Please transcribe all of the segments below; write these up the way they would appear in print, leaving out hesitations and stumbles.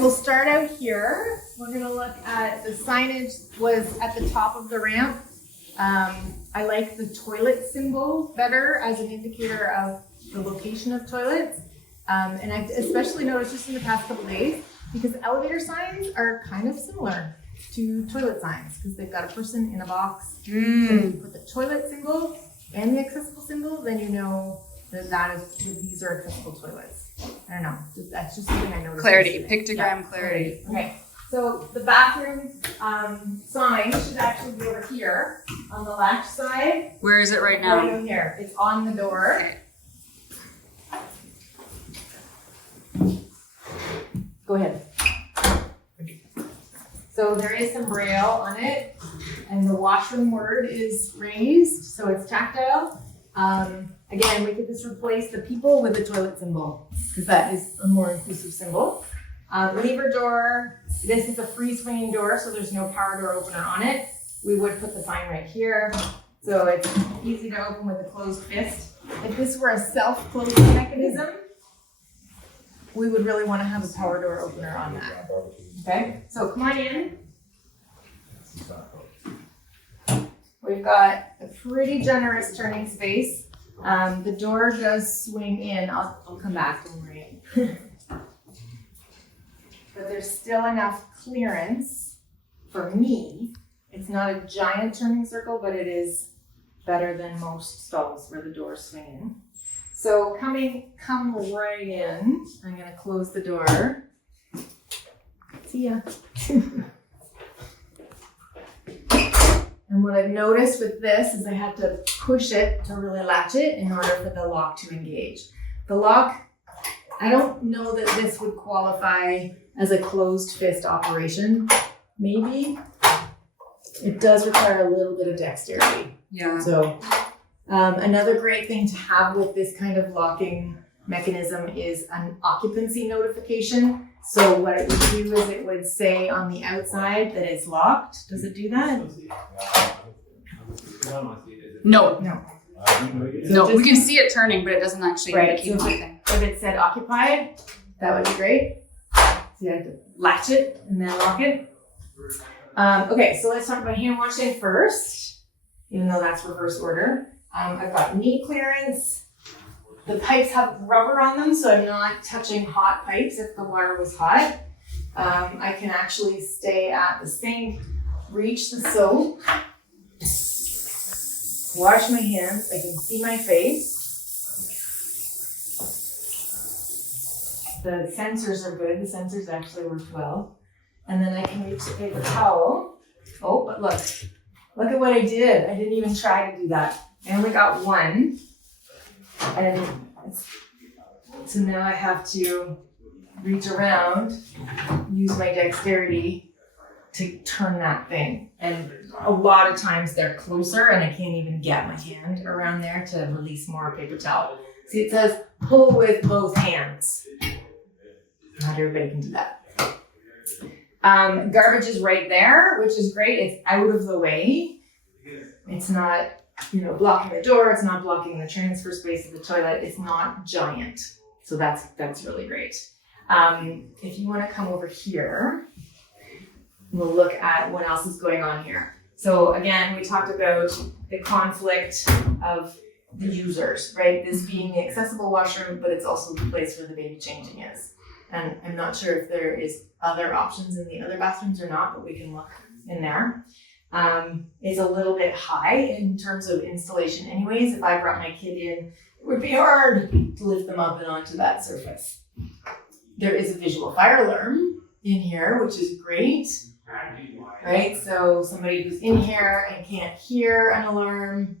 We'll start out here. We're going to look at the signage was at the top of the ramp. I like the toilet symbol better as an indicator of the location of toilets. And I've especially noticed just in the past couple days, because elevator signs are kind of similar to toilet signs because they've got a person in a box. So if you put the toilet symbol and the accessible symbol, then you know that these are accessible toilets. I don't know. That's just something I noticed. Clarity, pictogram clarity. Okay, so the bathroom sign should actually be over here on the left side. Where is it right now? Right over here. It's on the door. Okay. Go ahead. So there is some braille on it, and the washroom word is raised, so it's tactile. Again, we could just replace the people with the toilet symbol, because that is a more inclusive symbol. Lever door, this is a free swinging door, so there's no power door opener on it. We would put the sign right here, so it's easy to open with a closed fist. If this were a self-closing mechanism, we would really want to have a power door opener on that. Okay, so come on in. We've got a pretty generous turning space. The door does swing in. I'll come back, don't worry. But there's still enough clearance for me. It's not a giant turning circle, but it is better than most stalls where the doors swing in. So come right in. I'm gonna close the door. See ya. And what I've noticed with this is I had to push it to really latch it in order for the lock to engage. The lock, I don't know that this would qualify as a closed fist operation. Maybe. It does require a little bit of dexterity. Yeah. So another great thing to have with this kind of locking mechanism is an occupancy notification. So what it would do is it would say on the outside that it's locked. Does it do that? No. No. No, we can see it turning, but it doesn't actually indicate so anything. if it said occupied, that would be great. So you have to latch it and then lock it. Okay, so let's talk about hand washing first, even though that's reverse order. I've got knee clearance. The pipes have rubber on them, so I'm not touching hot pipes if the water was hot. I can actually stay at the sink, reach the soap, wash my hands. I can see my face. The sensors are good. The sensors actually worked well. And then I can reach the paper towel. Oh, but look at what I did. I didn't even try to do that. I only got one. And so now I have to reach around, use my dexterity to turn that thing. And a lot of times they're closer and I can't even get my hand around there to release more paper towel. See, it says pull with both hands. Not everybody can do that. Garbage is right there, which is great. It's out of the way. It's not blocking the door. It's not blocking the transfer space of the toilet. It's not giant. So that's really great. If you want to come over here, we'll look at what else is going on here. So again, we talked about the conflict of the users, right? This being the accessible washroom, but it's also the place where the baby changing is. And I'm not sure if there is other options in the other bathrooms or not, but we can look in there. It's a little bit high in terms of installation anyways. If I brought my kid in, it would be hard to lift them up and onto that surface. There is a visual fire alarm in here, which is great, right? So somebody who's in here and can't hear an alarm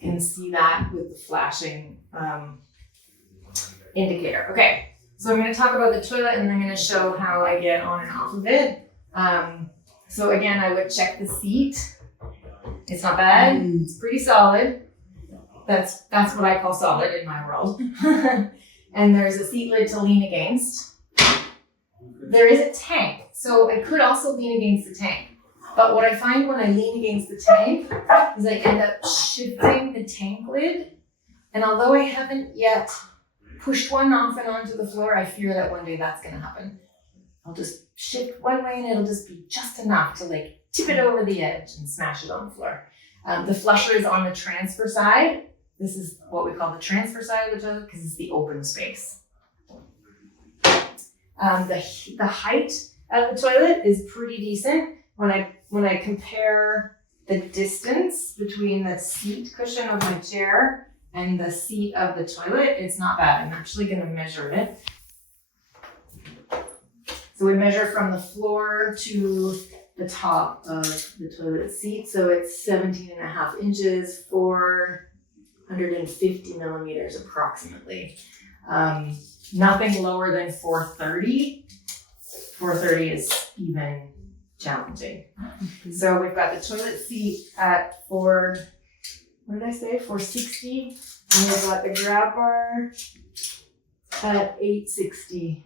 can see that with the flashing indicator. Okay, so I'm going to talk about the toilet and then I'm going to show how I get on and off of it. So again, I would check the seat. It's not bad. It's pretty solid. That's what I call solid in my world. And there's a seat lid to lean against. There is a tank. So I could also lean against the tank. But what I find when I lean against the tank is I end up shifting the tank lid. And although I haven't yet pushed one off and onto the floor, I fear that one day that's going to happen. I'll just shift one way and it'll just be just enough to like tip it over the edge and smash it on the floor. The flusher is on the transfer side. This is what we call the transfer side of the toilet because it's the open space. The height of the toilet is pretty decent. When I compare the distance between the seat cushion of my chair and the seat of the toilet, it's not bad. I'm actually going to measure it. So we measure from the floor to the top of the toilet seat. So it's 17.5 inches, 450 millimeters approximately. Nothing lower than 430. 430 is even challenging. So we've got the toilet seat at 460. And we've got the grab bar at 860.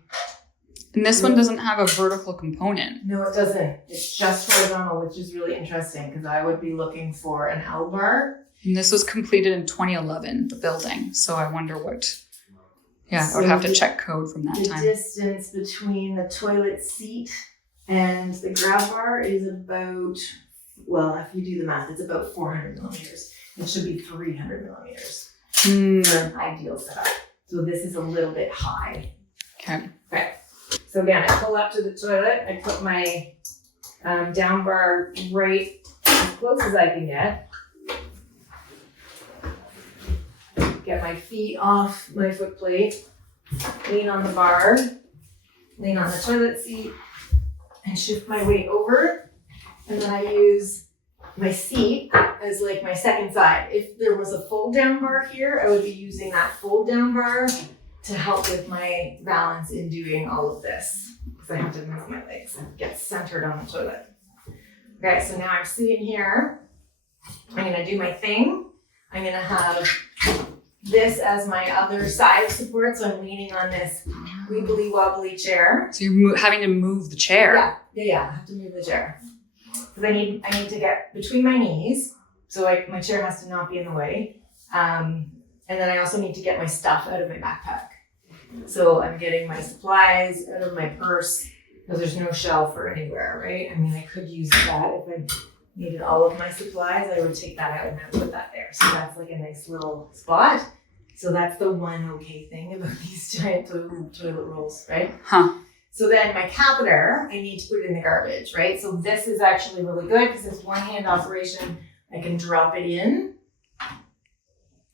And this one doesn't have a vertical component. No, it doesn't. It's just horizontal, which is really interesting because I would be looking for an L bar. And this was completed in 2011, the building. So I wonder what... Yeah, I would have to check code from that time. The distance between the toilet seat and the grab bar is about, well, if you do the math, it's about 400 millimeters. It should be 300 millimeters for an ideal setup. So this is a little bit high. Okay. So again, I pull up to the toilet. I put my down bar right as close as I can get. Get my feet off my foot plate, lean on the bar, lean on the toilet seat, and shift my weight over. And then I use my seat as like my second side. If there was a fold down bar here, I would be using that fold down bar to help with my balance in doing all of this. Because I have to move my legs and get centered on the toilet. Okay, so now I'm sitting here. I'm gonna do my thing. I'm gonna have this as my other side support, so I'm leaning on this wibbly wobbly chair. So you're having to move the chair. Yeah. I have to move the chair because I need to get between my knees, so my chair has to not be in the way. And then I also need to get my stuff out of my backpack. So I'm getting my supplies out of my purse because there's no shelf or anywhere, right? I mean, I could use that if I needed all of my supplies. I would take that out and I would put that there. So that's like a nice little spot. So that's the one okay thing about these giant toilet rolls, right? So then my catheter, I need to put it in the garbage, right? So this is actually really good because it's one-hand operation. I can drop it in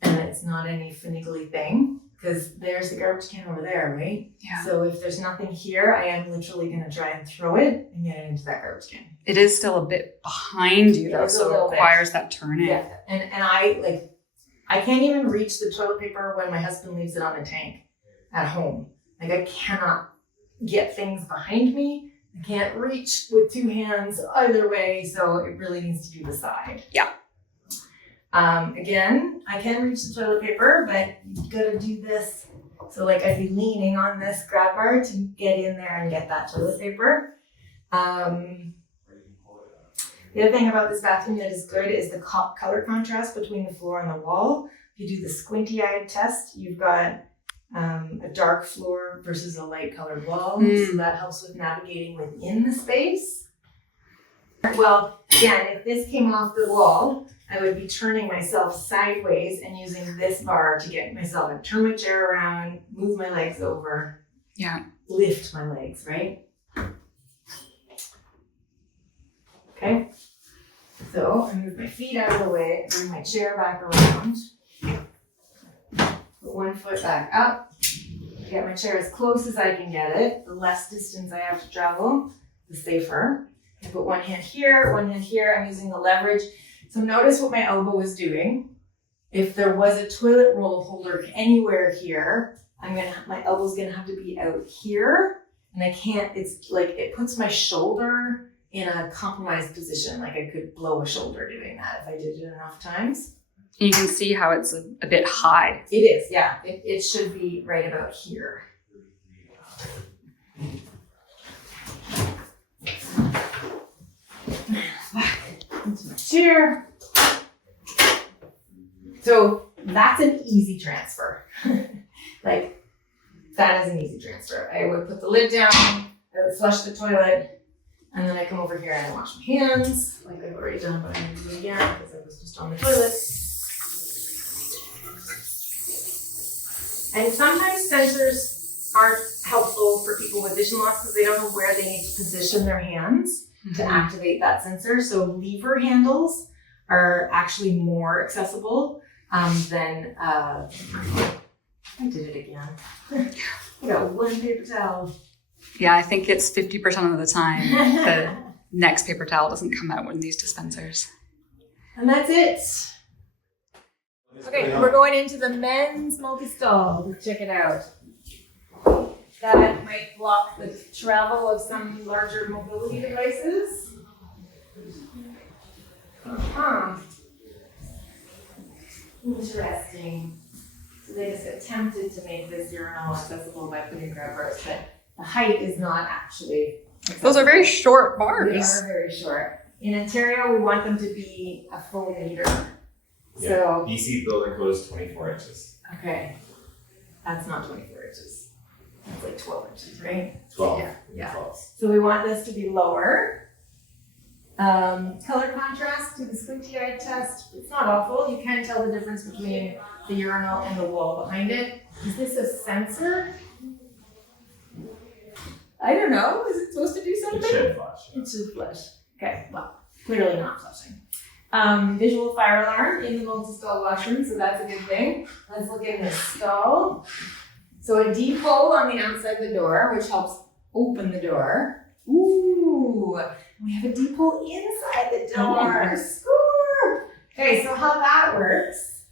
and it's not any finagly thing because there's the garbage can over there, right? Yeah. So if there's nothing here, I am literally going to try and throw it and get it into that garbage can. It is still a bit behind you though, so it requires that turning. Yeah, and I can't even reach the toilet paper when my husband leaves it on the tank at home. Like I cannot get things behind me. I can't reach with two hands either way, so it really needs to be the side. Yeah. Again, I can reach the toilet paper, but you gotta do this. So like I'd be leaning on this grab bar to get in there and get that toilet paper. The other thing about this bathroom that is good is the color contrast between the floor and the wall. If you do the squinty-eyed test, you've got a dark floor versus a light colored wall. So that helps with navigating within the space. Well, again, if this came off the wall, I would be turning myself sideways and using this bar to get myself and turn my chair around, move my legs over, lift my legs, right? Okay, so I move my feet out of the way, bring my chair back around, put one foot back up, get my chair as close as I can get it. The less distance I have to travel, the safer. I put one hand here, I'm using the leverage. So notice what my elbow is doing. If there was a toilet roll holder anywhere here, my elbow's gonna have to be out here, and I can't, it's like, it puts my shoulder in a compromised position. Like I could blow a shoulder doing that if I did it enough times. You can see how it's a bit high. It is, yeah. It should be right about here. Back into my chair. So that's an easy transfer. Like that is an easy transfer. I would put the lid down. I would flush the toilet, and then I come over here and I wash my hands, like I've already done, but I'm going to do it again because I was just on the toilet. And sometimes sensors aren't helpful for people with vision loss because they don't know where they need to position their hands to activate that sensor. So lever handles are actually more accessible than, I did it again. I got one paper towel. Yeah, I think it's 50% of the time the next paper towel doesn't come out in these dispensers. And that's it. Okay, we're going into the men's multi-stall. Let's check it out. That might block the travel of some larger mobility devices. Interesting. So they just attempted to make this urinal accessible by putting grab bars, but the height is not actually accessible. Those are very short They bars. are very short. In Ontario, we want them to be a full meter. Yeah, So, BC building code is 24 inches. okay, that's not 24 inches. That's like 12 inches, right? 12. Yeah. 12. So we want this to be lower. Color contrast to the squinty eye test. It's not awful. You can tell the difference between the urinal and the wall behind it. Is this a sensor? I don't know. Is it supposed to do It something? should flash. It should flush. Okay, well, clearly not flushing. Visual fire alarm in the multi-stall washroom, so that's a good thing. Let's look in the stall. So a D-pole on the outside the door, which helps open the door. Ooh, we have a D-pole inside the door. Score! Okay, so how that works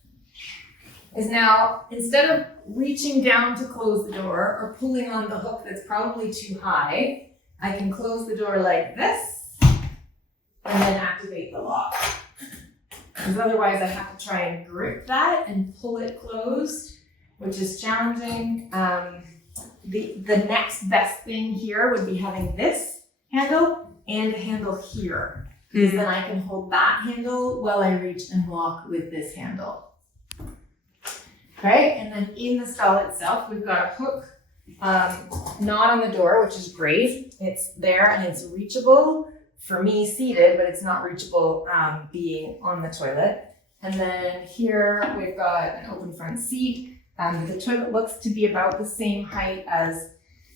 is now, instead of reaching down to close the door or pulling on the hook that's probably too high, I can close the door like this and then activate the lock. Because otherwise I have to try and grip that and pull it closed, which is challenging. The next best thing here would be having this handle and a handle here. Because then I can hold that handle while I reach and lock with this handle. Okay, and then in the stall itself, we've got a hook, not on the door, which is great. It's there and it's reachable for me seated, but it's not reachable being on the toilet. And then here we've got an open front seat. The toilet looks to be about the same height as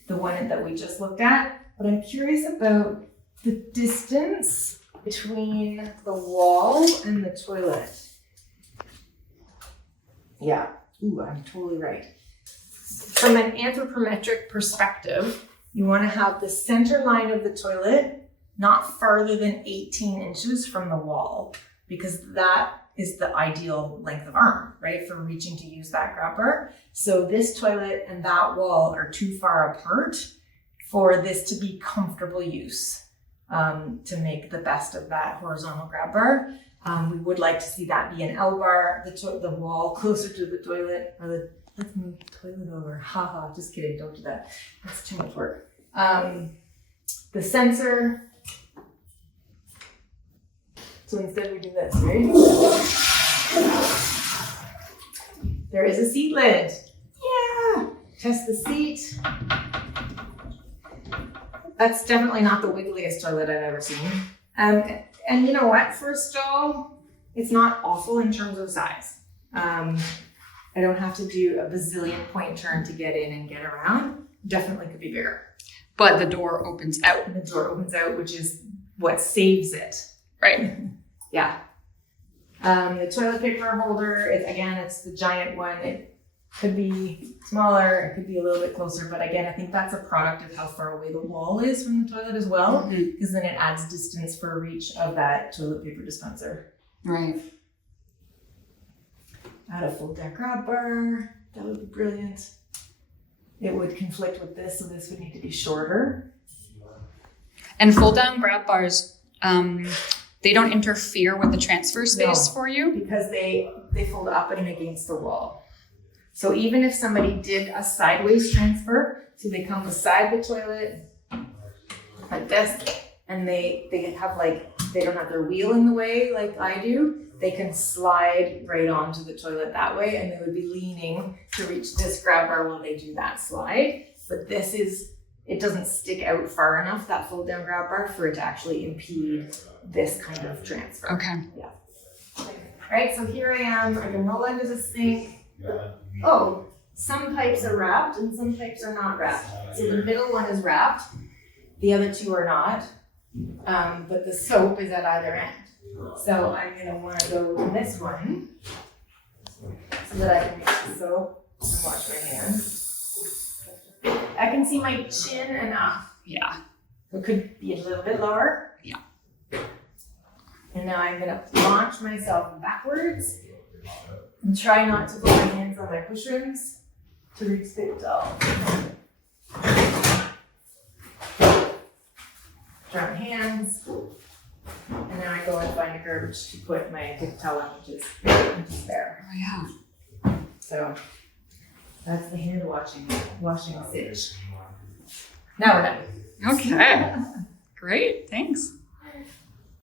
the one that we just looked at, but I'm curious about the distance between the wall and the toilet. Yeah, ooh, I'm totally right. From an anthropometric perspective, you want to have the center line of the toilet not farther than 18 inches from the wall, because that is the ideal length of arm, right, for reaching to use that grabber. So this toilet and that wall are too far apart for this to be comfortable use, to make the best of that horizontal grabber. We would like to see that be an L bar, the wall closer to the toilet, or let's move the toilet over. Haha, just kidding, don't do that. That's too much work. The sensor. So instead we do this, right? There is a seat lid. Yeah! Test the seat. That's definitely not the wiggliest toilet I've ever seen. And you know what? For a stall, it's not awful in terms of size. I don't have to do a bazillion point turn to get in and get around. Definitely could be bigger. But the door opens out. The door opens out, which is what saves it. Right. Yeah. The toilet paper holder, it's the giant one. It could be smaller, it could be a little bit closer, but again, I think that's a product of how far away the wall is from the toilet as well, because then it adds distance for reach of that toilet paper dispenser. Right. Add a full deck grab bar, that would be brilliant. It would conflict with this, so this would need to be shorter. And fold down grab bars, they don't interfere with the transfer space for you? Because they fold up and against the wall. So even if somebody did a sideways transfer, so they come beside the toilet like this, and they don't have their wheel in the way like I do, they can slide right onto the toilet that way, and they would be leaning to reach this grab bar while they do that slide. But this is it doesn't stick out far enough, that fold down grab bar, for it to actually impede this kind of transfer. Okay. Right, so here I am, I can roll into the sink. Oh, some pipes are wrapped and some pipes are not wrapped. So the middle one is wrapped, the other two are not, but the soap is at either end. So I'm gonna wanna go to this one so that I can mix the soap and wash my hands. I can see my chin and up. Yeah. It could be a little bit lower. Yeah. And now I'm gonna launch myself backwards and try not to put my hands on my washrooms to reach the doll. Dry my hands. And then I go and find a garbage to put my paper towel on, which is there. Oh, yeah. So that's the hand washing stitch. Now we're done. Okay. Great. Thanks.